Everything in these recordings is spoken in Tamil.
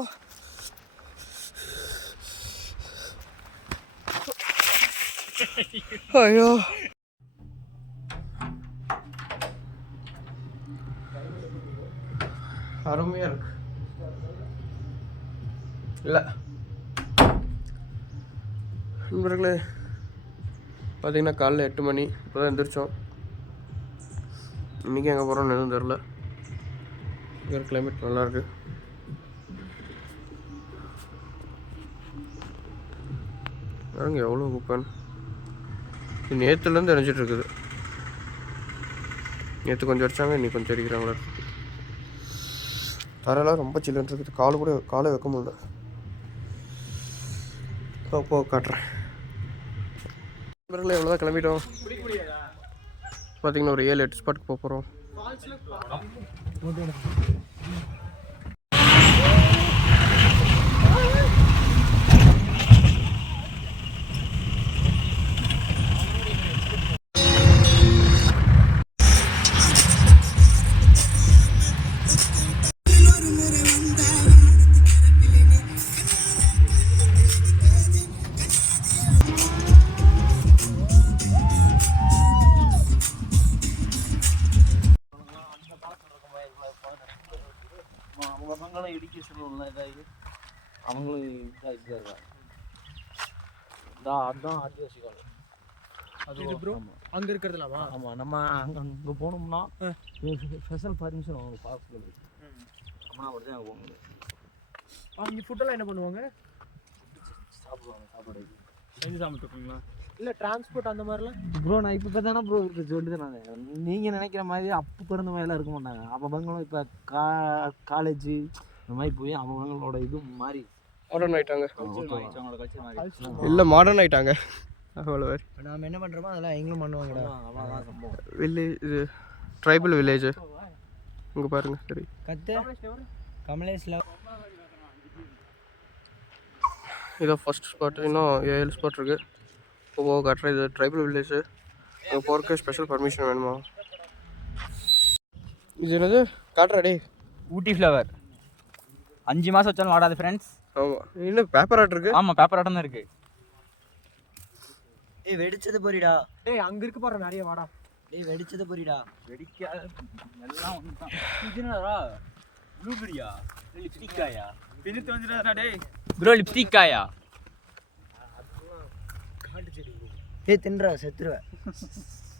அம்மா ஐயோ அருமையாக இருக்கு. இல்லை நண்பர்களே, பார்த்தீங்கன்னா காலைல 8 மணி இப்போ தான் எழுந்திரிச்சோம். இன்றைக்கி எங்கே போகிறோம்னு எதுவும் தெரில. இங்கே கிளைமேட் நல்லாயிருக்கு. பாருங்க எவ்வளோ குப்பைன்னு நேற்றுலேருந்து எரிஞ்சிட்ருக்குது. நேற்று கொஞ்சம் அடித்தாங்க, இன்னைக்கு கொஞ்சம் அடிக்கிறாங்களா. தரையெல்லாம் ரொம்ப சில்லுன்னு இருக்குது. காலை வைக்க முடியல. போ காட்டுறேன். நண்பர்களே எவ்வளோதான் கிளம்பிட்டோம். பார்த்தீங்கன்னா ஒரு 7-8 ஸ்பாட்டுக்கு போக போகிறோம். அவங்களும் அதுதான் ஆதிவாசி காலம். அது ப்ரோ அங்கே இருக்கிறதுலாமா? ஆமாம், நம்ம அங்கே போனோம்னா ஸ்பெஷல் பர்மிஷன் அவங்க பார்க்கல. அம்மா அப்படி தான் அங்கே போகணும். அவங்க ஃபுட்டெல்லாம் என்ன பண்ணுவாங்க? சாப்பிடுவாங்க. சாப்பாடு செஞ்சு சாப்பிட்டுருக்கீங்களா? இல்லை டிரான்ஸ்போர்ட் அந்த மாதிரிலாம் ப்ரோ நான் இப்போ தானே ப்ரோ இருக்குது சொல்லிட்டு நான் நீங்கள் நினைக்கிற மாதிரி அப்போ பிறந்த மாதிரிலாம் இருக்க மாட்டாங்க. அவங்களும் இப்போ காலேஜு இந்த மாதிரி போய் அவங்களோட இது மாறி மாடர்ன் ஆகிட்டாங்க. இல்லை மாடர்ன் ஆகிட்டாங்க. அவ்வளோ நாம் என்ன பண்ணுறோமோ அதெல்லாம் எங்களும் பண்ணுவாங்கடா. அவ்வளோதான் சம்பவம். வில்லேஜ் இது ட்ரைபல் வில்லேஜ். இங்கே பாருங்கள். சரி கத்து கமலேஷில் இதான் ஃபர்ஸ்ட் ஸ்பாட். இன்னும் 7 ஸ்பாட் இருக்குது. இப்போ காட்டுற இது ட்ரைபல் வில்லேஜ். அங்கே போகிறக்கு ஸ்பெஷல் பர்மிஷன் வேணுமா? இது என்னது காட்டுறாடே? ஊட்டி ஃப்ளவர் 5 மாதம் வச்சாலும் வாடாது ஃப்ரெண்ட்ஸ். ஆமாம். இன்னும் பேப்பர் ஆட் இருக்குது. ஆமாம், பேப்பர் ஆட்டம் தான் இருக்குது. ஏய் வெடிச்சது பொரிடா. ஏய் அங்கே இருக்கு பாரு நிறைய வாடா. ஏய் வெடிச்சது பொரிடா. வெடிக்காத எல்லாம் ஒன்று தான். இதுனடா ப்ளூபெரியா லிப்ஸ்டிக்காயா? பின்னிட்டு வந்துடா டேய் ப்ரோ. லிப்ஸ்டிக்காயா? காட்டு செடி ப்ரோ. ஏய் தின்றா செத்துருவ.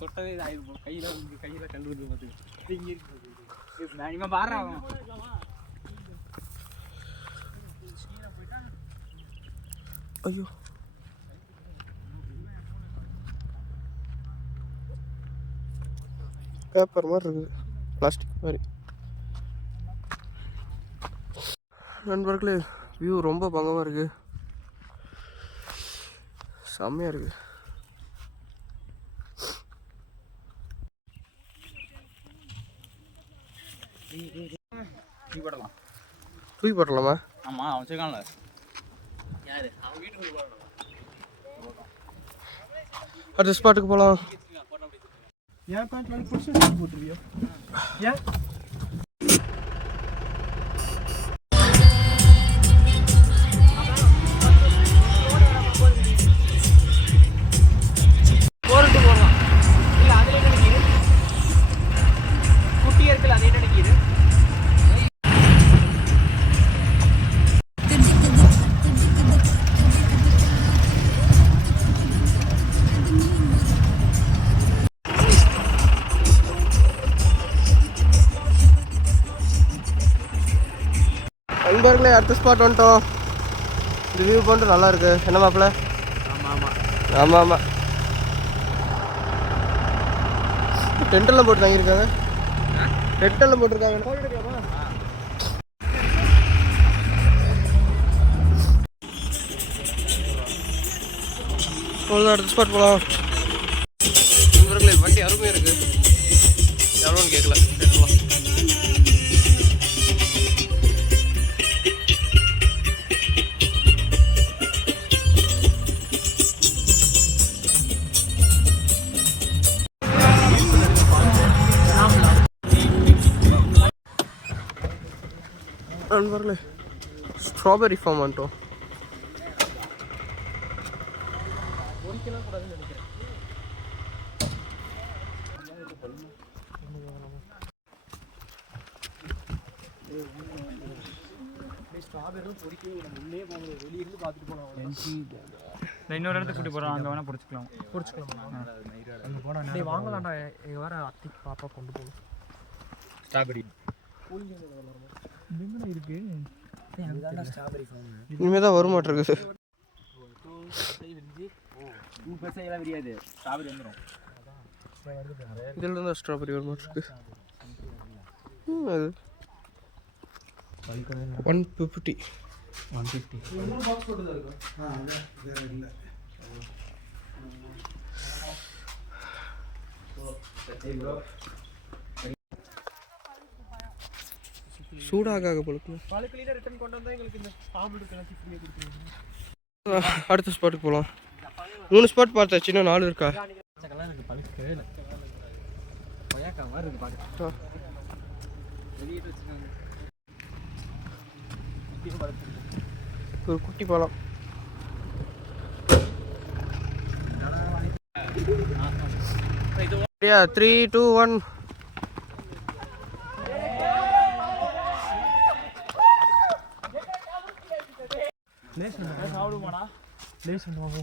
சொட்டவே ஆயிரும். கையில கண்டு வந்து பாத்து இங்க இருக்கு. நான் இங்க பாறறேன். ஐயோ பேப்பர் மாதிரி இருக்குது, பிளாஸ்டிக் மாதிரி. நண்பர்களே வியூ ரொம்ப பங்கமாக இருக்குது. செம்மையாக இருக்குது. தூக்கி போடலாமா? ஆமாம் அவன் வச்சுருக்கான்ல. யாரு அவன் வீட்டுக்கு போடலாம். அடுத்த ஸ்பாட்டுக்கு போகலாம். ஏன் பேண்ட் புடிச்சு போட்டுருவியோ? ஏன் போறது போடலாம். இல்லை அதில் என்ன நினைக்கிறேன்? குட்டியாக இருக்குல்ல, அது என்ன நினைக்கிறேன்? நண்பர்களே அடுத்த ஸ்பாட் வந்துட்டோம். இந்த வியூ பண்ணிட்டு நல்லா இருக்கு. என்ன மாப்பிள்ள? ஆமாம் ஆமாம். டென்ட்டெல்லாம் போட்டு தங்கியிருக்காங்க. டென்ட்டெல்லாம் போட்டிருக்காங்க. அவ்வளோதான், அடுத்த ஸ்பாட் போகலாம். நண்பர்களே வண்டி அருமையாக இருக்குது. எவ்வளோன்னு கேட்கல. கேட்கலாம். நண்பர்களே ஸ்ட்ராபெரி ஃபார்ம் வந்துட்டோம். பொறிக்கலாம் கூடாதுன்னு நினைக்கிறேன். ஸ்ட்ராபெரியும் பொறிக்கவே நம்ம உள்ளே போகணும், வெளியிருந்து பார்த்துட்டு போகலாம். இன்னொரு இடத்துக்கு கூட்டி போகிறோம், அங்கே வேணால் பிடிச்சிக்கலாம். அங்கே போனால் நீ வாங்கலாம்டா. எங்கள் வேறு அத்திக்கு பாப்பா கொண்டு போகணும். ஸ்ட்ராபெரி இருக்கு. ஸ்ட்ராபெரி இனிமேல் தான் வருமாட்டிருக்கு. பெருசாக எல்லாம் விரியாது. ஸ்ட்ராபெரி வந்துடும். இதில் இருந்தால் ஸ்ட்ராபெரி வருமாட்டிருக்கு. அது 150. சூடாக பொழுது ரிட்டர்ன் கொண்டு வந்தால் எங்களுக்கு இந்த பாம்பு கலச்சி ஃப்ரீயாக கொடுத்துருவீங்க. அடுத்த ஸ்பாட்டுக்கு போகலாம். 3 ஸ்பாட் பார்த்தாச்சு, இன்னும் 4 இருக்கா? இருக்கு பழுக்கு கொய்யாக்கா மாதிரி இருக்கு பாட்டு. வெளியிட்டு வச்சுருக்காங்க. ஒரு குட்டி பழம். சரியா? 3, 2, 1. சாப்பிடுமாடா லேஸ் பண்ணுவாங்க.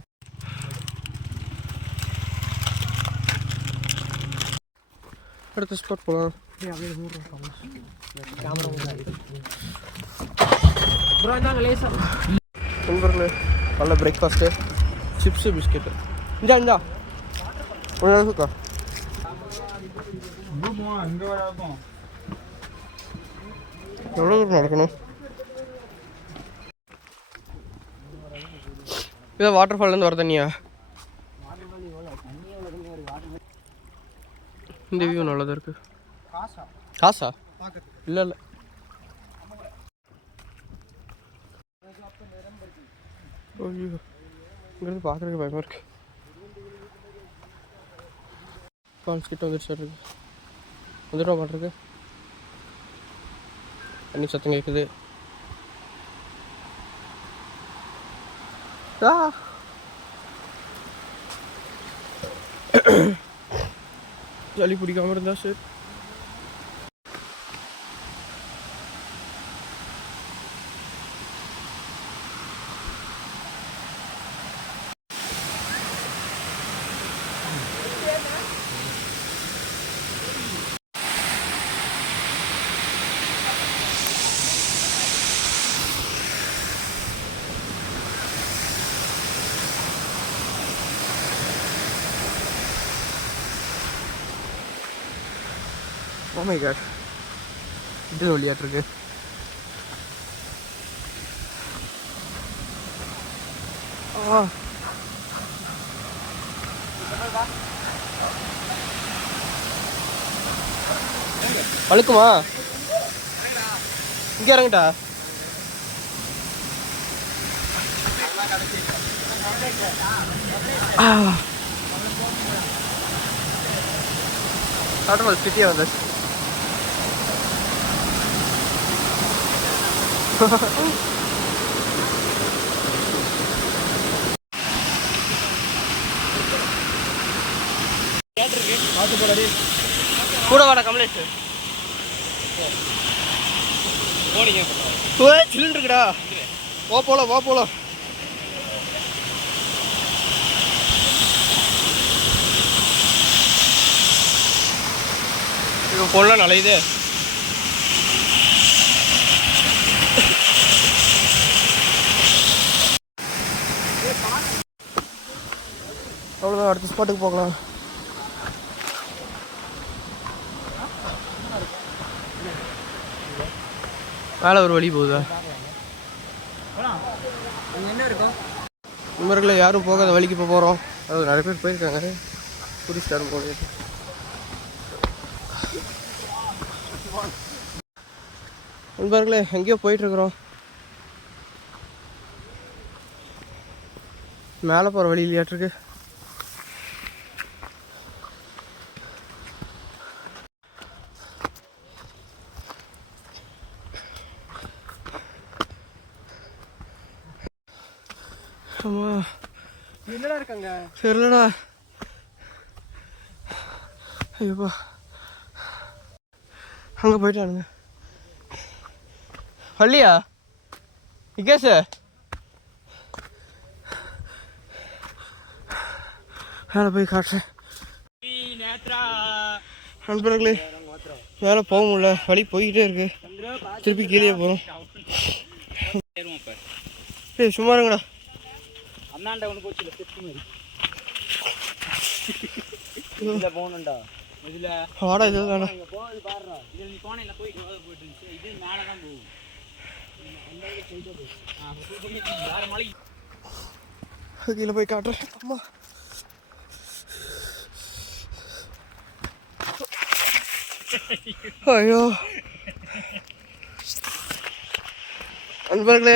அடுத்த ஸ்பாட் போகலாம். அப்படியே கேமரா ப்ரோ இந்தாங்க லேசா. நண்பர்களே, நல்ல பிரேக்ஃபாஸ்ட்டு, சிப்ஸு, பிஸ்கெட்டு. இந்தா ஒன்று இருக்கா? எவ்வளோ தூரம் நடக்கணும்? இதான் வாட்டர் ஃபால்லேருந்து வர தண்ணியா? இந்த வியூ நல்லா தான் இருக்கு. காசா? இல்லை இல்லை. ஐயோ, இங்கேருந்து பார்க்குறதுக்கு பயமாக இருக்கு. ஃபால்ஸ் கிட்ட வந்துட்டு சார் இருக்கு. வந்துட்டோம் மாட்டிருக்கு. தண்ணி சத்தம் கேட்குது. சளி பிடிக்காம இருந்தா சார். Oh my god, இது வழியாட்டிருக்கு. வழுக்குமா? இங்கே இறங்கிட்டா? வாட்டர்ஃபால் சிட்டியாக வந்தாச்சு. கூட வாடா கமலேஷ். சிலிண்டர் இருக்குடா. வா போலாம், வா போலாம். இப்போ போடலாம் நலையுது. அவ்வளோதான், அடுத்த ஸ்பாட்டுக்கு போகலாம். மேலே ஒரு வழி போகுதா? என்ன இருக்கும் நண்பர்களில் யாரும் போகாத வழிக்கு இப்போ போகிறோம். அது நிறைய பேர் போயிருக்காங்க. டூரிஸ்ட் யாரும் போக. நண்பர்களே, எங்கேயோ போயிட்டுருக்குறோம். மேலே போகிற வழி இல்லையாட்டிருக்கு. ஆமாம் என்னடா இருக்காங்க சரிலடா. ஐயோப்பா அங்கே போயிட்டானுங்க. பள்ளியா விகேஷ் மேலே போய் காட்டுறேன். நண்பர்களே மேலே போக முடியல, வழி போய்கிட்டே இருக்கு, திருப்பி கீழே போகிறோம். ஏய் சும்மா இருங்கடா. அண்ணாண்ட ஒன்று போச்சு செட்டு மாதிரி போகணுண்டா. இதில் வாடா இது வேணாம். இங்கே போகுது பாடுறா. இதில் நீ போனேன் போயிட்டு போயிட்டு இருந்துச்சு. இது மேலே தான் போகும். வேறு மலைக்கு கீழே போய் காட்டுறேன். அம்மா ஐயோ நண்பர்களே,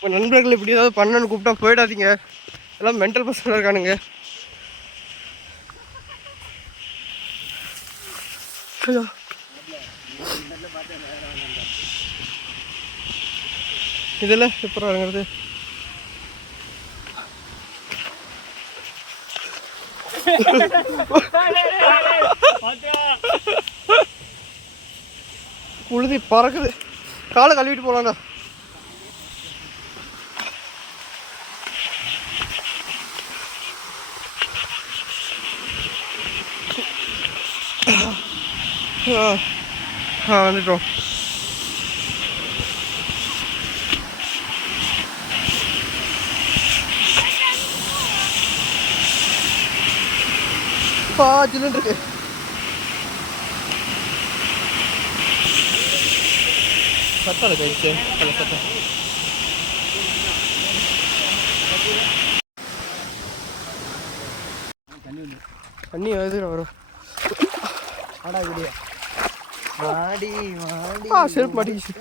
உங்கள் நண்பர்கள் இப்படி ஏதாவது பண்ணணுன்னு கூப்பிட்டா போயிடாதீங்க, எல்லாம் மென்டல் பசங்களாக இருக்கானுங்க. ஐயோ இதெல்லாம் எப்படி இறங்குறது? உழுதி பறக்குது, காலை கழுவிட்டு போலாம்டா. வந்துட்டோம். ஜில்லுன்னு இருக்கு. சத்தம் கழிச்சு பல சத்தம். தண்ணி வருது வரும். செருப்பு மாட்டிக்கிச்சு.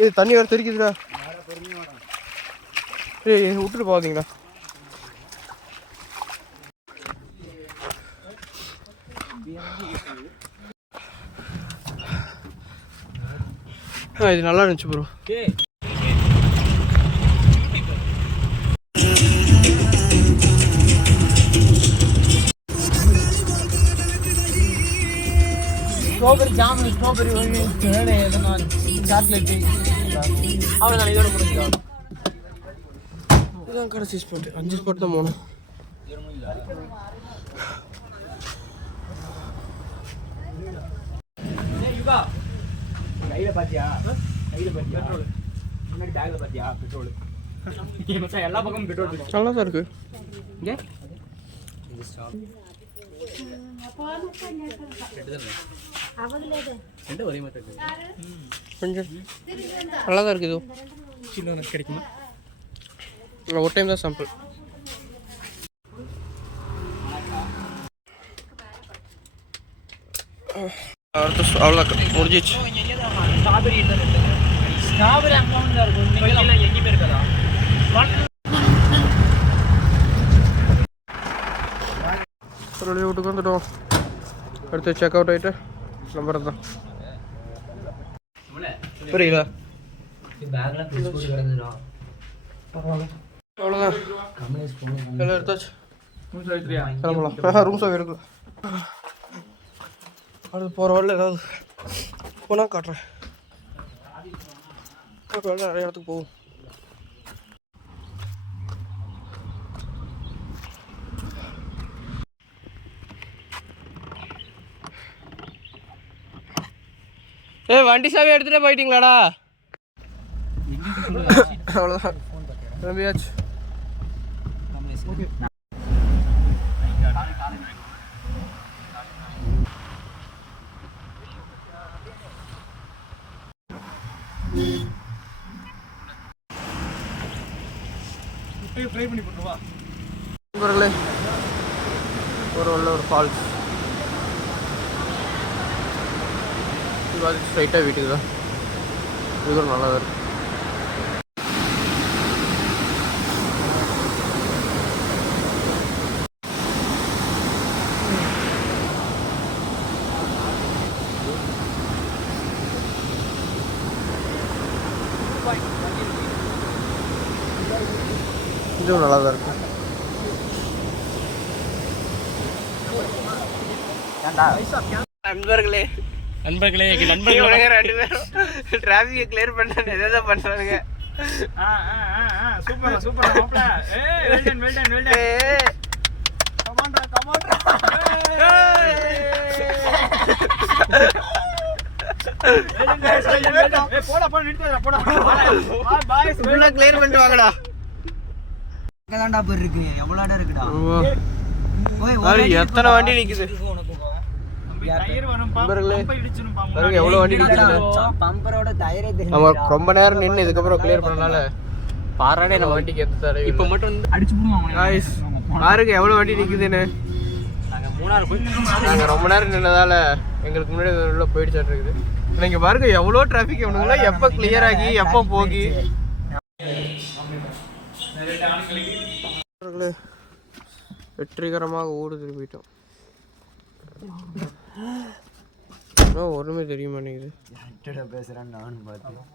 இது தண்ணி வர தெரிக்குதுடா. ஏய் விட்டுட்டு போகாதீங்களா. இது நல்லா இருந்துச்சு ப்ரோ. ஸ்ட்ராபெரி ஜாம், ஸ்ட்ராபெரி வேறு எதனா சாக்லேட்டு அவ்வளோதான். இதோட முடிஞ்சுதான். இதுதான் கடைசி ஸ்பாட். 5 ஸ்பாட் தான் போகணும். கையில் பார்த்தியா? கையில் பார்த்தியா? பெட்ரோல் முன்னாடி பேக்கில் பார்த்தியா? பெட்ரோல் எல்லா பக்கமும் பெட்ரோல் நல்லா தான் இருக்கு. இங்கே கொஞ்சம் நல்லா தான் இருக்குது. சின்ன கிடைக்குமா? ஒரு டைம் தான் சாம்பிள். அவ்வளோதான் முடிஞ்சிச்சு. ஸ்ட்ராபெரி அக்கௌண்ட் தான் இருக்கும். எங்கேயுமே இருக்காதா? ஒரு வழியாக வீட்டுக்கு வந்துட்டோம். அடுத்து செக் அவுட் ஆகிட்டு நம்பர் தான். புரியுதா? அவ்வளோதான் எல்லாம் எடுத்தாச்சு. கிளம்பலாம். ரூம் சாவி எடுக்கல. அடுத்து போகிற வரல ஏதாவது போனால் காட்டுறேன். நிறைய இடத்துக்கு போகும். வண்டி சாவி எடுத்துகிட்டே போயிட்டீங்களாடா? அவ்வளோதான் கிளம்பியாச்சு. ஃப்ரை பண்ணி போட்டுவா நண்பர்களே. ஒரு ஃபால்ஸ் இது ஸ்ட்ரைட்டாக வீட்டுக்கு தான். இது கூட நல்லா இருக்கு. இதுவும் நல்லா தான் இருக்கும். நண்பர்களே நண்பர்களே இவனுங்க 2 பேரும் டிராஃபிக்கை கிளியர் பண்ண எதை பண்றானுங்க. சூப்பர் சூப்பர் மாப்ள. வெல்டன் கமாண்டா போடா நிறுத்துடா பாய் ஃபுல்லா கிளியர் பண்ணிட்டு வாங்கடா. தான்டா பேர் இருக்கு எவ்வளோடா இருக்குடா எத்தனை வண்டி நிக்குது டயர் வரும் நண்பர்களே. பம்பை இடிச்சுரும் பாருங்க எவ்வளவு வண்டி நிக்குது. பம்பரோட டயரே நம்ம ரொம்ப நேரம் நின்று இதுக்கப்புறம் கிளியர் பண்ணனால பாராடே நம்ம வண்டிக்கு எத்த தடவை இப்ப மட்டும் வந்து அடிச்சு போடுவாங்க Guys, பாருங்க எவ்வளவு வண்டி நிக்குதுன்னு. நாங்க மூணார் போய் நாங்க ரொம்ப நேரம் நின்னதால எங்களுக்கு முன்னாடி உள்ள போயிடுச்சாட்டு இருக்குது. நீங்க பாருங்க எவ்வளோ டிராஃபிக் இவனுங்களா எப்போ கிளியர் ஆகி எப்போ போகி. வெற்றிகரமாக ஊடு திரும்பிட்டோம். ஒன்றுமே தெரிய மாட்டேங்குது. பேசுறேன் நானும் பார்த்தேன்.